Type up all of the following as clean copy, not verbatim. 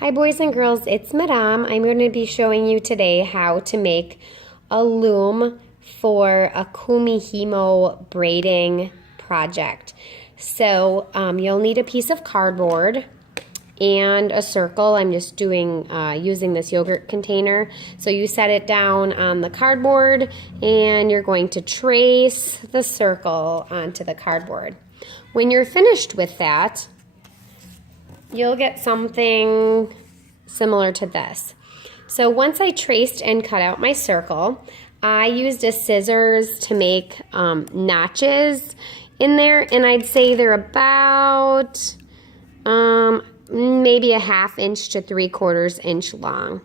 Hi boys and girls, it's Madame. I'm going to be showing you today how to make a loom for a Kumihimo braiding project. So you'll need a piece of cardboard and a circle. I'm just doing using this yogurt container. So you set it down on the cardboard and you're going to trace the circle onto the cardboard. When you're finished with that, you'll get something similar to this. So once I traced and cut out my circle, I used a scissors to make notches in there, and I'd say they're about maybe a 1/2 inch to 3/4 inch long.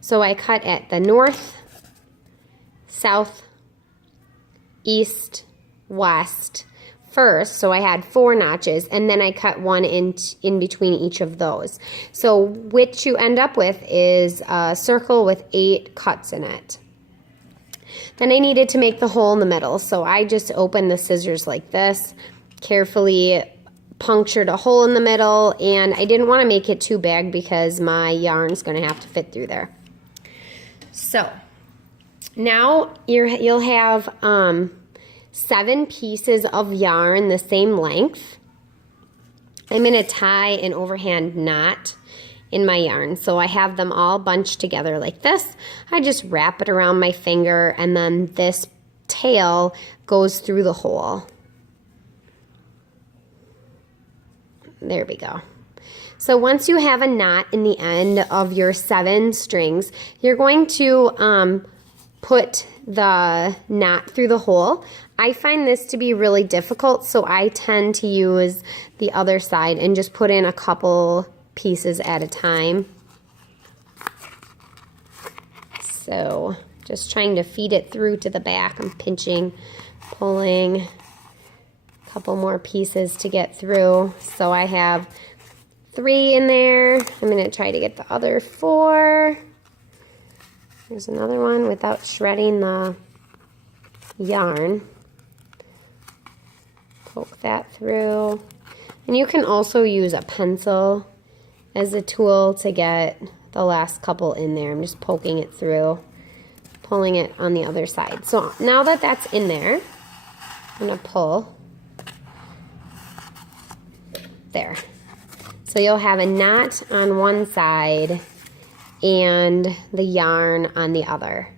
So I cut at the north, south, east, west first, so I had 4 notches, and then I cut 1 in between each of those. So what you end up with is a circle with 8 cuts in it. Then I needed to make the hole in the middle, so I just opened the scissors like this, carefully punctured a hole in the middle, and I didn't want to make it too big because my yarn's going to have to fit through there. So now you'll have 7 pieces of yarn the same length. I'm going to tie an overhand knot in my yarn. So I have them all bunched together like this. I just wrap it around my finger, and then this tail goes through the hole. There we go. So once you have a knot in the end of your 7 strings, you're going to put the knot through the hole. I find this to be really difficult, so I tend to use the other side and just put in a couple pieces at a time. So just trying to feed it through to the back. I'm pinching, pulling, a couple more pieces to get through. So I have 3 in there. I'm going to try to get the other 4. There's another one without shredding the yarn. Poke that through. And you can also use a pencil as a tool to get the last couple in there. I'm just poking it through, pulling it on the other side. So now that that's in there, I'm going to pull. There. So you'll have a knot on one side and the yarn on the other.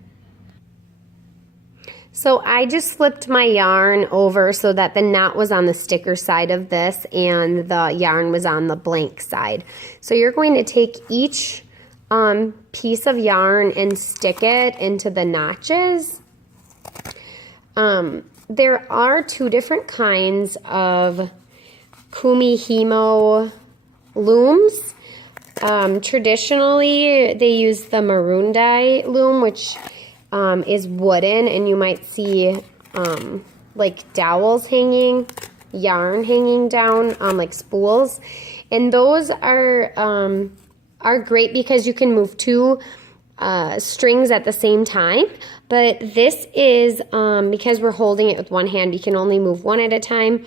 So I just flipped my yarn over so that the knot was on the sticker side of this and the yarn was on the blank side. So you're going to take each piece of yarn and stick it into the notches. There are 2 different kinds of Kumihimo looms. Traditionally, they use the maroon dye loom, which is wooden, and you might see like dowels hanging, yarn hanging down on like spools, and those are great because you can move 2 strings at the same time. But this is because we're holding it with one hand, you can only move 1 at a time,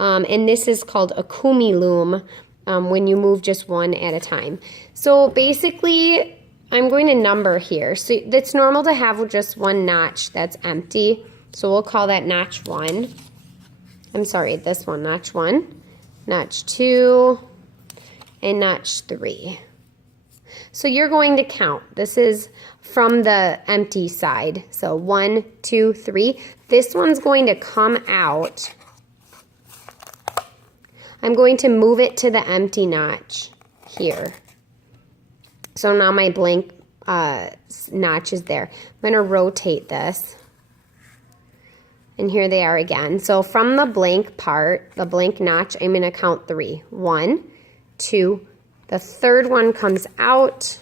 and this is called a kumi loom when you move just 1 at a time. So basically, I'm going to number here. So it's normal to have just 1 notch that's empty. So we'll call that notch 1. I'm sorry, this one, notch 1, notch 2, and notch 3. So you're going to count. This is from the empty side. So 1, 2, 3. This one's going to come out. I'm going to move it to the empty notch here. So now my blank notch is there. I'm going to rotate this. And here they are again. So from the blank part, the blank notch, I'm going to count 3. 1, 2, the 3rd one comes out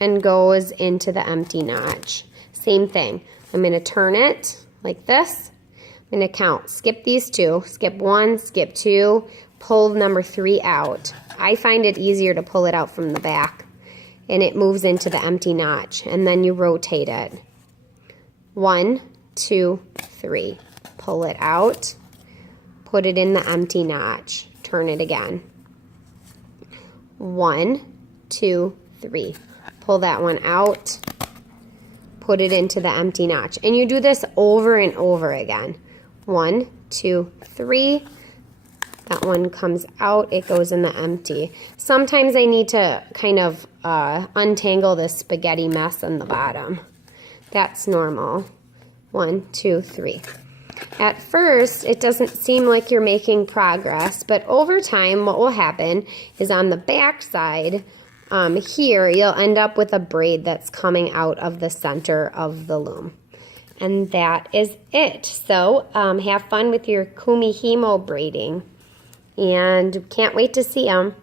and goes into the empty notch. Same thing. I'm going to turn it like this. I'm going to count. Skip these 2. Skip 1, skip 2, pull number 3 out. I find it easier to pull it out from the back, and it moves into the empty notch, and then you rotate it. 1, 2, 3. Pull it out, put it in the empty notch, turn it again. 1, 2, 3. Pull that one out, put it into the empty notch. And you do this over and over again. 1, 2, 3. That one comes out, it goes in the empty. Sometimes I need to kind of untangle this spaghetti mess on the bottom. That's normal. 1, 2, 3. At first, it doesn't seem like you're making progress, but over time, what will happen is on the back side, here, you'll end up with a braid that's coming out of the center of the loom. And that is it. So, have fun with your Kumihimo braiding. And can't wait to see them.